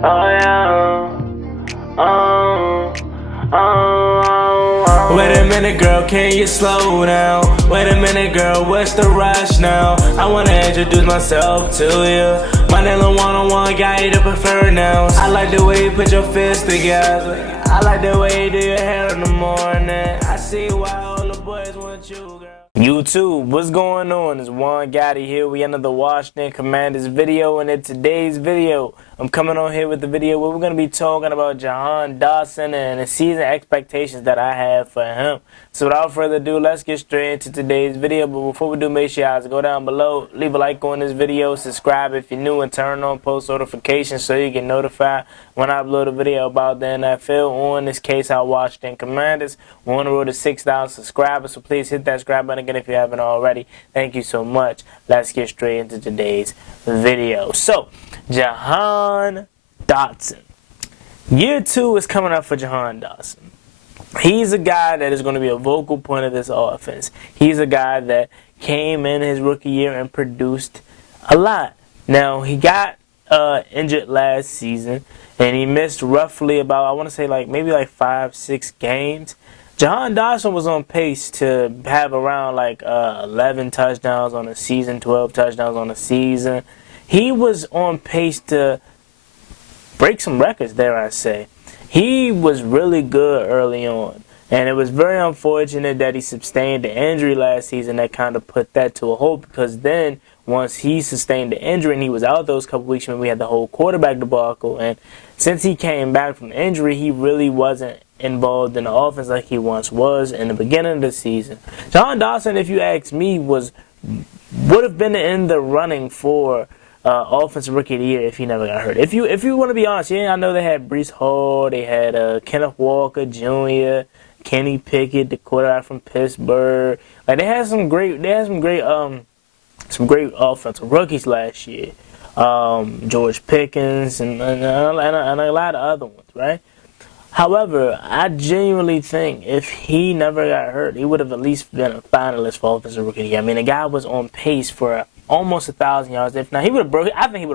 Oh yeah. Wait a minute, girl, can you slow down? Wait a minute, girl, what's the rush now? I wanna introduce myself to you. My name is one-on-one guy, to prefer nouns. I like the way you put your fists together. I like the way you do your hair in the morning. I see why all the boys want you, girl. YouTube, what's going on? It's Juan Gotti here. We end the Washington Commanders video, and in today's video, I'm coming on here with the video where we're going to be talking about Jahan Dotson and the season expectations that I have for him. So without further ado, let's get straight into today's video. But before we do, make sure you guys go down below, leave a like on this video, subscribe if you're new, and turn on post notifications so you get notified when I upload a video about the NFL, or in this case, our Washington Commanders. We're on the road to 6,000 subscribers, so please hit that subscribe button again if you haven't already. Thank you so much. Let's get straight into today's video. So, Jahan Dotson. Year 2 is coming up for Jahan Dotson. He's a guy that is going to be a vocal point of this offense. He's a guy that came in his rookie year and produced a lot. Now, he got injured last season, and he missed roughly about, I want to say maybe 5-6 games. Jahan Dotson was on pace to have around 11 touchdowns on a season, 12 touchdowns on a season. He was on pace to break some records, dare I say. He was really good early on, and it was very unfortunate that he sustained the injury last season that kind of put that to a halt, because then once he sustained the injury and he was out those couple weeks when we had the whole quarterback debacle, and since he came back from the injury, he really wasn't involved in the offense like he once was in the beginning of the season. Jahan Dotson, if you ask me, would have been in the running for offensive rookie of the year if he never got hurt. If you want to be honest, yeah, I know they had Breece Hall, they had Kenneth Walker Jr., Kenny Pickett, the quarterback from Pittsburgh. They had some great offensive rookies last year. George Pickens and a lot of other ones, right? However, I genuinely think if he never got hurt, he would have at least been a finalist for offensive rookie of the year. I mean, the guy was on pace for almost 1,000 yards. If not, I think he would have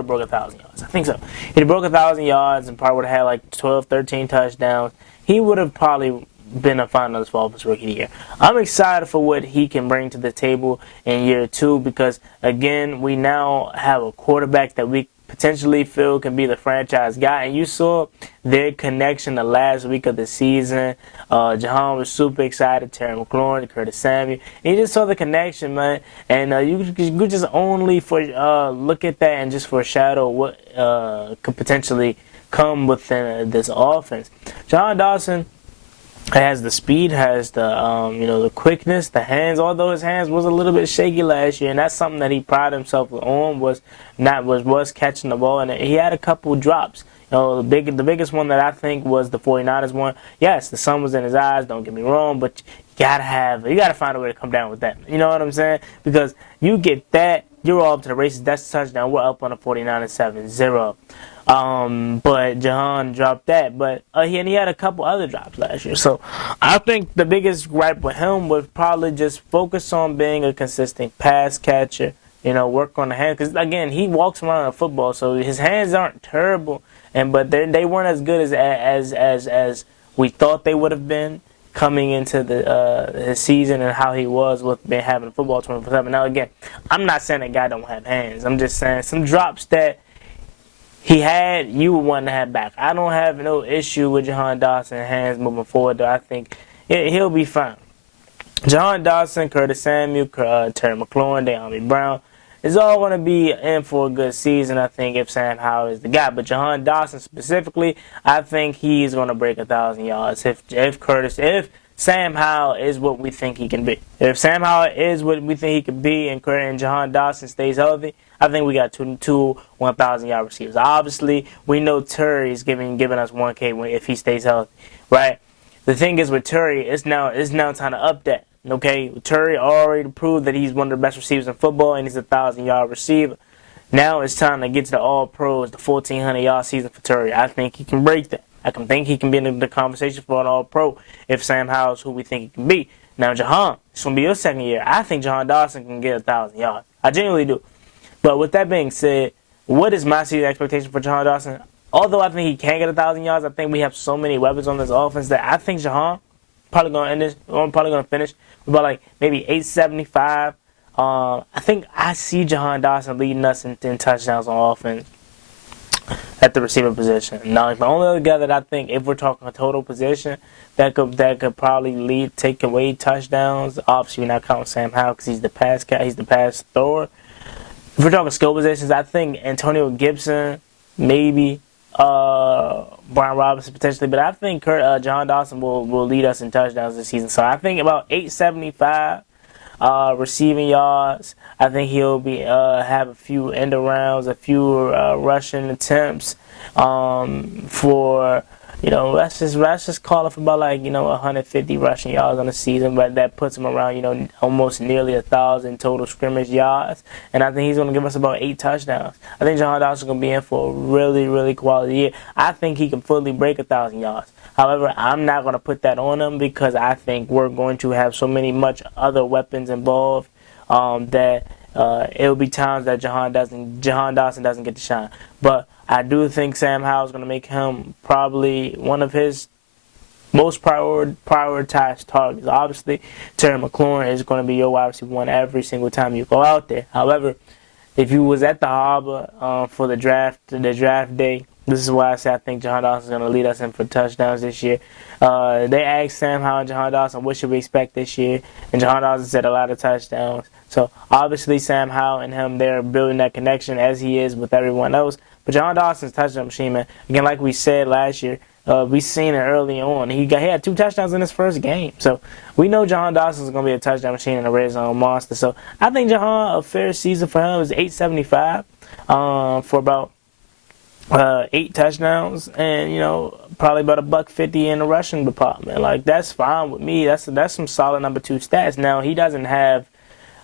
broke 1,000 yards. I think so. He'd have broke 1,000 yards and probably would have had 12, 13 touchdowns. He would have probably been a finalist for offensive rookie of the year. I'm excited for what he can bring to the table in year 2, because again, we now have a quarterback that we potentially feel can be the franchise guy. And you saw their connection the last week of the season. Jahan was super excited. Terry McLaurin, Curtis Samuel. And you just saw the connection, man. And you just only look at that and just foreshadow what could potentially come within this offense. Jahan Dotson has the speed, has the the quickness, the hands. Although his hands was a little bit shaky last year, and that's something that he prided himself on, was catching the ball, and he had a couple drops. The biggest one that I think was the 49ers one. Yes, the sun was in his eyes, don't get me wrong, but you gotta find a way to come down with that. You know what I'm saying? Because you get that, you're all up to the races. That's a touchdown. We're up on the 49ers 7-0. But Jahan dropped that, but he had a couple other drops last year. So I think the biggest gripe with him was probably just focus on being a consistent pass catcher. Work on the hand, because again, he walks around a football, so his hands aren't terrible, but they weren't as good as we thought they would have been coming into his season and how he was with having football 24/7. Now again, I'm not saying that guy don't have hands. I'm just saying some drops that he had, you would want to have back. I don't have no issue with Jahan Dotson hands moving forward, though. I think he'll be fine. Jahan Dotson, Curtis Samuel, Terry McLaurin, De'Ami Brown is all going to be in for a good season, I think, if Sam Howell is the guy. But Jahan Dotson specifically, I think he's going to break 1,000 yards if Sam Howell is what we think he can be. If Sam Howell is what we think he can be, and Jahan Dotson stays healthy, I think we got two 1,000-yard receivers. Obviously, we know Terry is giving us 1K if he stays healthy, right? The thing is with Terry, it's now time to up that. Okay, Terry already proved that he's one of the best receivers in football, and he's a 1,000-yard receiver. Now it's time to get to the All-Pros, the 1,400-yard season for Terry. I think he can break that. I can think he can be in the conversation for an All-Pro if Sam Howell's who we think he can be. Now, Jahan, it's going to be your second year. I think Jahan Dotson can get 1,000 yards. I genuinely do. But with that being said, what is my season expectation for Jahan Dotson? although I think he can get 1,000 yards, I think we have so many weapons on this offense that I think Jahan probably gonna finish with about like maybe 875. I think I see Jahan Dotson leading us in touchdowns on offense at the receiver position. Now, the only other guy that I think, if we're talking a total position, that could probably take away touchdowns. Obviously, we're not counting Sam Howell because he's the pass thrower. If we're talking skill positions, I think Antonio Gibson, maybe Brian Robinson potentially, but I think Jahan Dotson will lead us in touchdowns this season. So I think about 875 receiving yards. I think he'll be have a few end arounds, a few rushing attempts for, let's just call it for about 150 rushing yards on the season, but that puts him around almost nearly 1,000 total scrimmage yards, and I think he's going to give us about 8 touchdowns. I think Jahan Dotson is going to be in for a really, really quality year. I think he can fully break 1,000 yards. However, I'm not going to put that on him because I think we're going to have so much other weapons involved that it'll be times that Jahan Dotson doesn't get to shine. But I do think Sam Howell is going to make him probably one of his most prioritized targets. Obviously, Terry McLaurin is going to be your wide receiver one every single time you go out there. However, if you was at the Harbor for the draft day, this is why I say I think Jahan Dotson is going to lead us in for touchdowns this year. They asked Sam Howell and Jahan Dotson, what should we expect this year? And Jahan Dotson said a lot of touchdowns. So, obviously, Sam Howell and him, they're building that connection as he is with everyone else. But Jahan Dawson's touchdown machine, man. Again, like we said last year, we seen it early on. He had 2 touchdowns in his first game. So, we know Jahan Dawson's going to be a touchdown machine and a red zone monster. So, I think Jahan, a fair season for him is 875 for about 8 touchdowns and, probably about $150 in the rushing department. Like, that's fine with me. That's some solid number 2 stats. Now, he doesn't have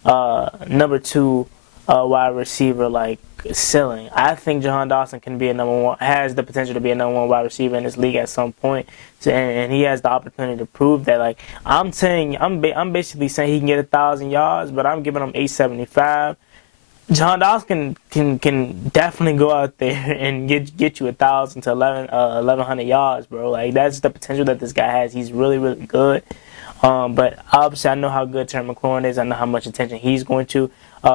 number 2 wide receiver like ceiling. I think Jahan Dotson can be a number 1, has the potential to be a number 1 wide receiver in this league at some point. So, and he has the opportunity to prove that. Like, I'm basically saying he can get 1,000 yards, but I'm giving him 875. Jahan Dotson can definitely go out there and get you 1,000 to 1,100 yards, bro. Like, that's the potential that this guy has. He's really, really good. But obviously, I know how good Terry McLaurin is. I know how much attention he's going to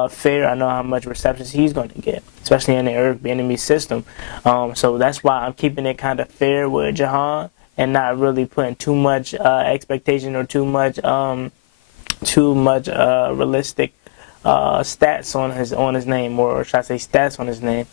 fare. I know how much receptions he's going to get, especially in the Eric Bieniemy system. So that's why I'm keeping it kind of fair with Jahan and not really putting too much expectation or too much realistic stats on his name, or should I say stats on his name.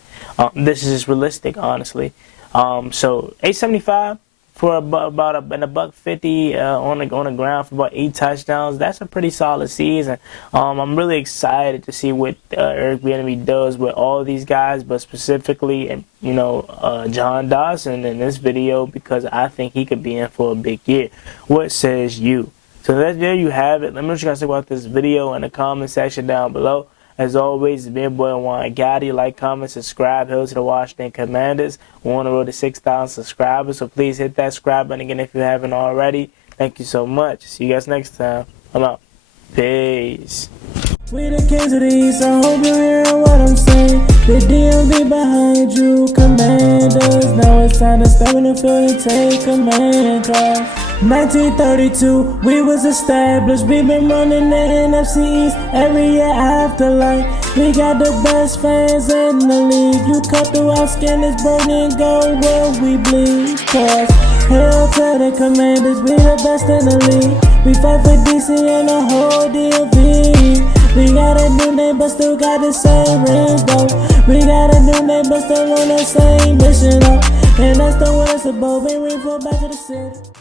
This is just realistic, honestly. So 875 for about $150 on the ground for about 8 touchdowns. That's a pretty solid season. I'm really excited to see what Eric Bieniemy does with all these guys, but specifically, Jahan Dotson in this video, because I think he could be in for a big year. What says you? So there you have it. Let me know what you guys think about this video in the comment section down below. As always, it's been your boy Juangottibusiness. Like, comment, subscribe. Hail to the Washington Commanders. We're on the road to 6,000 subscribers, so please hit that subscribe button again if you haven't already. Thank you so much. See you guys next time. I'm out. Peace. We the kings of the East, I hope you hear what I'm saying. The DMV behind you, commanders. Now it's time to step in the field and take command. 1932, we was established. We been running the NFC East every year after like. We got the best fans in the league. You cut through our skin, it's burning gold where we bleed. Cause hail to the commanders, we the best in the league. We fight for DC and the whole DMV. We got a new name but still got the same rings though. We got a new name but still on the same mission though. And that's the what it's about, we fall back to the city.